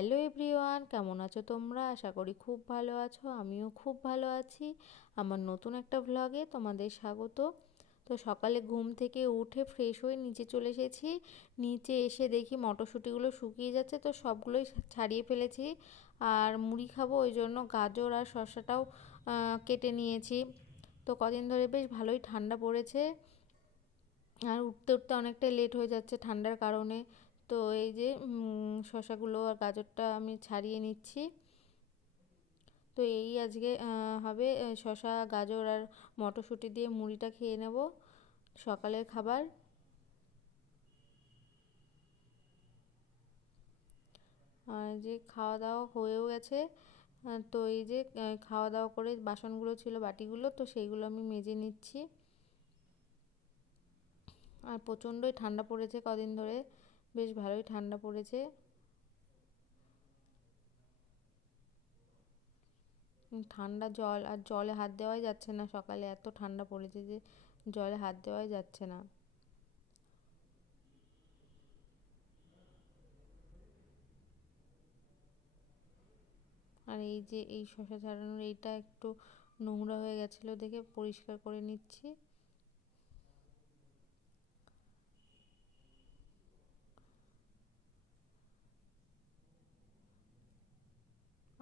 Hello everyone কেমন আছো তোমরা? আশা করি খুব ভালো আছো, আমিও খুব ভালো আছি। আমার নতুন একটা ভ্লগে তোমাদের স্বাগত। তো সকালে ঘুম থেকে উঠে ফ্রেশ হয়ে নিচে চলে এসেছি। নিচে এসে দেখি মটরশুঁটিগুলো শুকিয়ে যাচ্ছে, তো সবগুলোই ছাড়িয়ে ফেলেছি। আর মুড়ি খাব, ওই জন্য গাজর আর শসাটাও কেটে নিয়েছি। তো কদিন ধরে বেশ ভালোই ঠান্ডা পড়েছে। আর উঠতে উঠতে অনেকটাই লেট হয়ে যাচ্ছে ঠান্ডার কারণে। তো এই যে শশাগুলো আর গাজরটা আমি ছাড়িয়ে নিচ্ছি। তো এই আজকে হবে শশা, গাজর আর মটরশুঁটি দিয়ে মুড়িটা খেয়ে নেব সকালের খাবার। আর যে খাওয়া দাওয়া হয়েও গেছে তো এই যে খাওয়া দাওয়া করে বাসনগুলো ছিল, বাটিগুলো, তো সেইগুলো আমি মেজে নিচ্ছি। আর প্রচণ্ডই ঠান্ডা পড়েছে কদিন ধরে। বেশ ভালোই ঠান্ডা পড়েছে। ঠান্ডা জল, আর জলে হাত দেওয়াই যাচ্ছে না সকালে, এত ঠান্ডা পড়েছে যে জলে হাত দেওয়াই যাচ্ছে না। আর এই যে এই শশা ছাড়ানোর এইটা একটু নোংরা হয়ে গেছিল দেখে পরিষ্কার করে নিচ্ছি।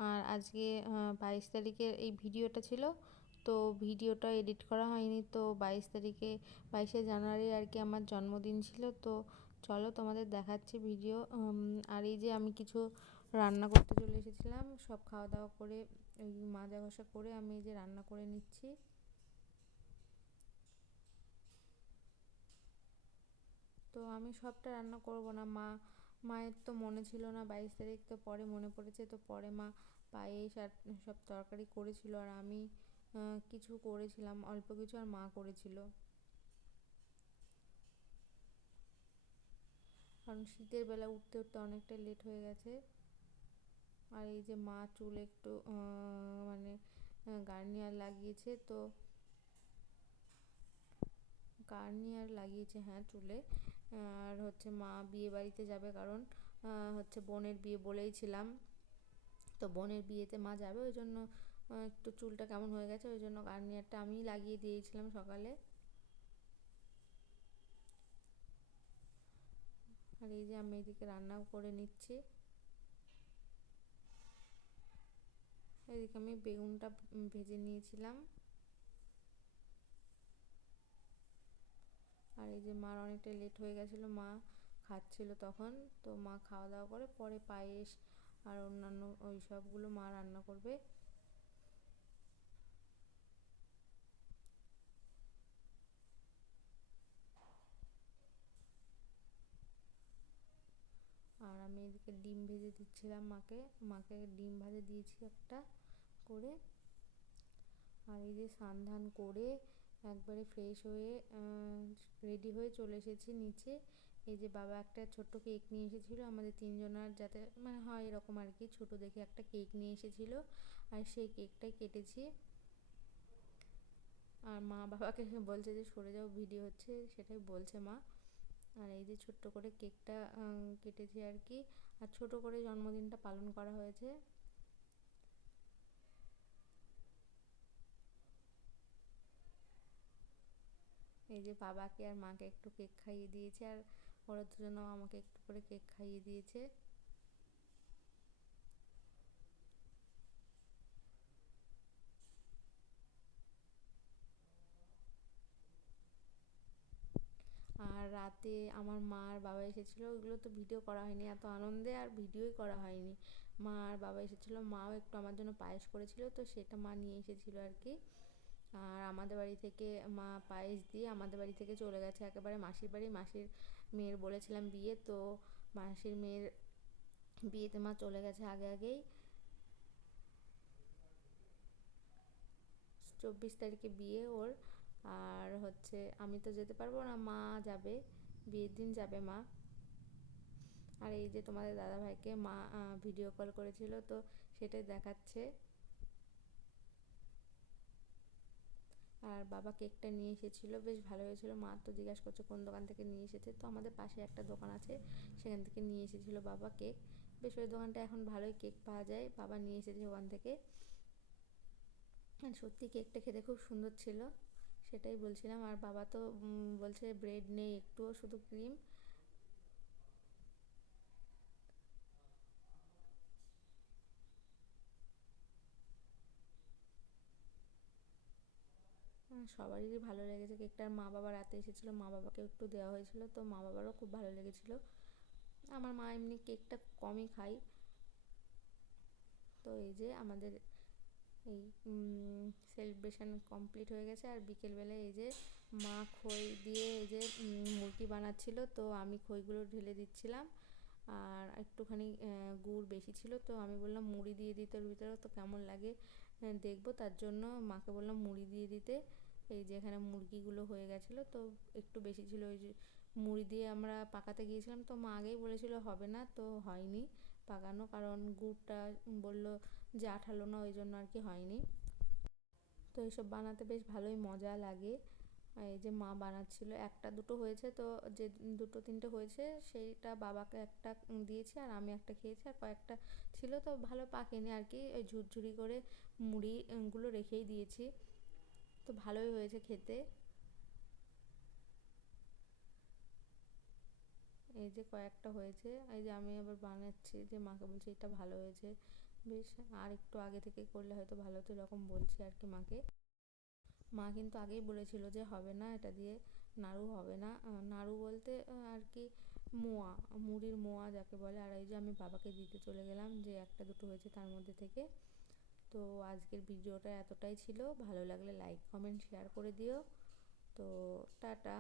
আর আজকে বাইশ তারিখের এই ভিডিওটা ছিল। তো ভিডিওটা এডিট করা হয়নি। তো বাইশ তারিখে, বাইশে জানুয়ারি আর কি আমার জন্মদিন ছিল। তো চলো তোমাদের দেখাচ্ছি ভিডিও। আর এই যে আমি কিছু রান্না করতে চলে এসেছিলাম। সব খাওয়া দাওয়া করে, ওই মাজা ঘষা করে আমি এই যে রান্না করে নিচ্ছি। তো আমি সবটা রান্না করব না। মা মায়ের তো মনে ছিল না, বাইশ তারিখ তো পরে মনে পড়েছে, তো পরে মা পায়েস আর সব তরকারি করেছিল আর আমি কিছু করেছিলাম, অল্প কিছু আর মা করেছিল। কারণ শীতের বেলা উঠতে উঠতে অনেকটা লেট হয়ে গেছে। আর এই যে মা চুল একটু মানে গার্নিয়ার লাগিয়েছে, তো গার্নিয়ার লাগিয়েছে? হ্যাঁ চুলে। আর হচ্ছে মা বিয়ে বাড়িতে যাবে কারণ হচ্ছে বোনের বিয়ে বলেইছিলাম তো বোনের বিয়েতে মা যাবে, ওই জন্য একটু চুলটা কেমন হয়ে গেছে, ওই জন্য গার্নিয়ারটা আমিই লাগিয়ে দিয়েছিলাম সকালে। আর এই যে আমি এদিকে রান্নাও করে নিচ্ছি। এদিকে আমি বেগুনটা ভেজে নিয়েছিলাম। আর এই যে মার অনেকটা লেট হয়ে গেছিল, মা খাচ্ছিল তখন, তো মা খাওয়া দাওয়া করে পরে পায়েস আর অন্যান্য ওই সবগুলো মা রান্না করবে। আর আমি এদিকে ডিম ভেজে দিচ্ছিলাম মাকে মাকে ডিম ভাজে দিয়েছি একটা করে। আর এই যে সান্ধান করে একবারে ফ্রেশ হয়ে রেডি হয়ে চলে এসেছি নিচে। এই যে বাবা একটা ছোট্ট কেক নিয়ে এসেছিল, আমাদের তিনজনার যাতে মানে হয় এরকম আর কি, ছোট দেখে একটা কেক নিয়ে এসেছিল। আর সেই কেকটাই কেটেছি। আর মা বাবাকে বলছে যে, সরে যাও ভিডিও হচ্ছে। সেটাই বলছে মা। আর এই যে ছোট্ট করে কেকটা কেটেছি আর কি। আর ছোট করে জন্মদিনটা পালন করা হয়েছে। এই যে বাবাকে আর মাকে একটু কেক খাইয়ে দিয়েছে, আর ওরা দুজনেও আমাকে একটু করে কেক খাইয়ে দিয়েছে। আর রাতে আমার মা আর বাবা এসেছিল ওইগুলো তো ভিডিও করা হয়নি, এত আনন্দে আর ভিডিওই করা হয়নি। মা আর বাবা এসেছিল, মাও একটু আমার জন্য পায়েস করেছিল, তো সেটা মা নিয়ে এসেছিল আর কি। আর আমাদের বাড়ি থেকে মা পায়েস দিয়ে আমাদের বাড়ি থেকে চলে গেছে একেবারে মাসির বাড়ি। মাসির মেয়ের বলেছিলাম বিয়ে, তো মাসির মেয়ের বিয়েতে মা চলে গেছে আগে আগেই। চব্বিশ তারিখে বিয়ে ওর। আর হচ্ছে আমি তো যেতে পারব না, মা যাবে, বিয়ের দিন যাবে মা। আর এই যে তোমাদের দাদাভাইকে মা ভিডিও কল করেছিল, তো সেটাই দেখাচ্ছে। আর বাবা কেকটা নিয়ে এসেছিল, বেশ ভালো হয়েছিল। মা তো জিজ্ঞাসা করছে, কোন দোকান থেকে নিয়ে এসেছে? তো আমাদের পাশে একটা দোকান আছে, সেখান থেকে নিয়ে এসেছিল বাবা কেক। বেশ, ওই দোকানটা এখন ভালোই কেক পাওয়া যায়। বাবা নিয়ে এসেছে ওখান থেকে। সত্যি কেকটা খেতে খুব সুন্দর ছিল, সেটাই বলছিলাম। আর বাবা তো বলছে, ব্রেড নেই, একটুও শুধু ক্রিম। সবারই ভালো লেগেছে। কেকটার মা বাবা রাতে এসেছিল, মা বাবাকে একটু দেওয়া হয়েছিল, তো মা বাবারও খুব ভালো লেগেছিলো। আমার মা এমনি কেকটা কমই খায়। তো এই যে আমাদের এই সেলিব্রেশন কমপ্লিট হয়ে গেছে। আর বিকেলবেলায় এই যে মা খই দিয়ে এই যে মুরগি বানাচ্ছিল, তো আমি খইগুলো ঢেলে দিচ্ছিলাম। আর একটুখানি গুড় বেশি ছিল, তো আমি বললাম মুড়ি দিয়ে দিতে ওর ভিতরে, তো কেমন লাগে দেখব। তার জন্য মাকে বললাম মুড়ি দিয়ে দিতে। এই যে এখানে মুরগিগুলো হয়ে গেছিল, তো একটু বেশি ছিল ওই যে মুড়ি দিয়ে আমরা পাকাতে গিয়েছিলাম, তো মা আগেই বলেছিল হবে না, তো হয়নি পাকানো, কারণ গুড়টা বলল যে আঠালো না, ওই জন্য আর কি হয়নি। তো এইসব বানাতে বেশ ভালোই মজা লাগে। এই যে মা বানাচ্ছিল, একটা দুটো হয়েছে, তো যে দুটো তিনটে হয়েছে, সেইটা বাবাকে একটা দিয়েছি আর আমি একটা খেয়েছি, আর কয়েকটা ছিল, তো ভালো পাকেনি আর কি, ওই ঝুরঝুরি করে মুড়িগুলো রেখেই দিয়েছি। তো ভালোই হয়েছে খেতে। এই যে কয়েকটা হয়েছে, এই যে আমি আবার বানাচ্ছি, যে মাকে বলছি এটা ভালো হয়েছে। বেশ, আর একটু আগে থেকে করলে হয়তো ভালো হতো এরকম বলছি আর কি মাকে। মা কিন্তু আগেই বলেছিল যে হবে না, এটা দিয়ে নাড়ু হবে না। নাড়ু বলতে আর কি মোয়া, মুড়ির মোয়া যাকে বলে। আর এই যে আমি বাবাকে দিতে চলে গেলাম, যে একটা দুটো হয়েছে তার মধ্যে থেকে। তো আজকের ভিডিওটা এতটাই ছিল। ভালো লাগলে লাইক কমেন্ট শেয়ার করে দিও। তো টাটা।